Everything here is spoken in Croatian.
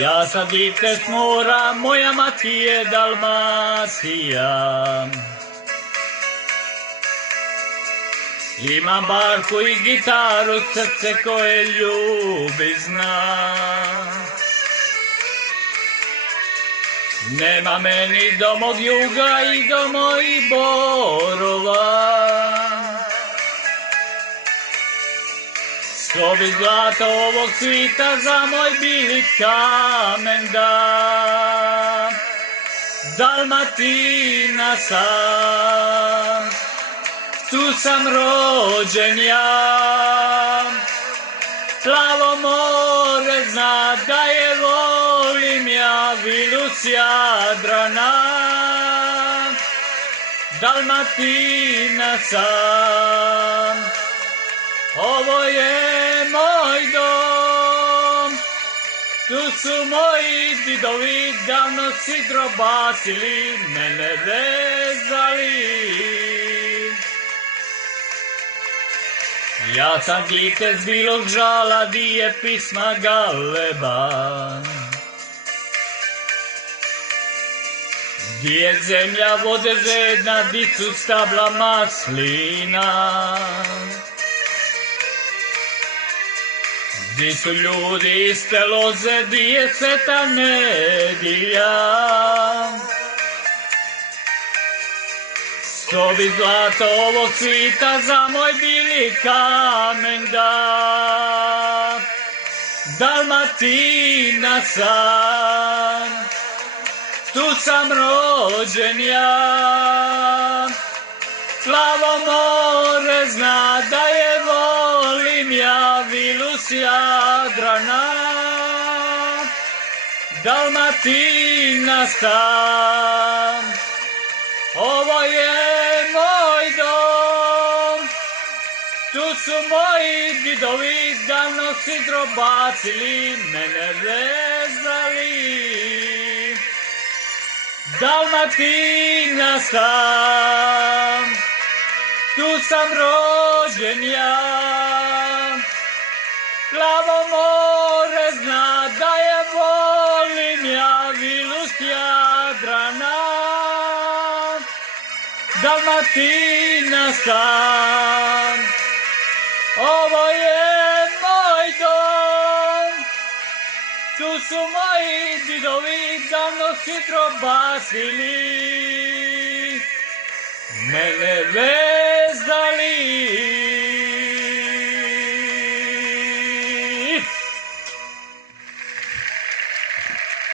Ja sam dite s mora, moja mati je Dalmacija. Imam barku i gitaru, srce koje ljubi zna. Nema meni do mog juga i do mojih borova. Što bi zlata ovog svita za moj bili kamen da. Dalmatina sam, tu sam rođen ja. Plavo more zna da je volim ja, vilu s Jadrana. Dalmatina sam, ovo je moj dom. Tu su moji didovi, davno sidro bacili, mene vezali. Ja sam dite s bilog žala, di je pisma galeba. Di je zemlja vode žedna, di su stabla maslina. Di su ljudi iste loze, di je sveta nedilja. Što bi zlato ovog svita za moj bili kamen da. Dalmatina sam, tu sam rođen ja. Plavo more zna da je volim ja, vilu s Jadrana. Dalmatina sam, ovo je moj dom. Tu su moji didovi, davno sidro bacili, mene vezali. Dalmatina sam, tu sam rođen ja. Plavo more zna da je volim ja, vilu s Jadrana. Dalmatina sam, ovo je moj dom. Tu su moji didovi, davno sidro bacili, mene vezali.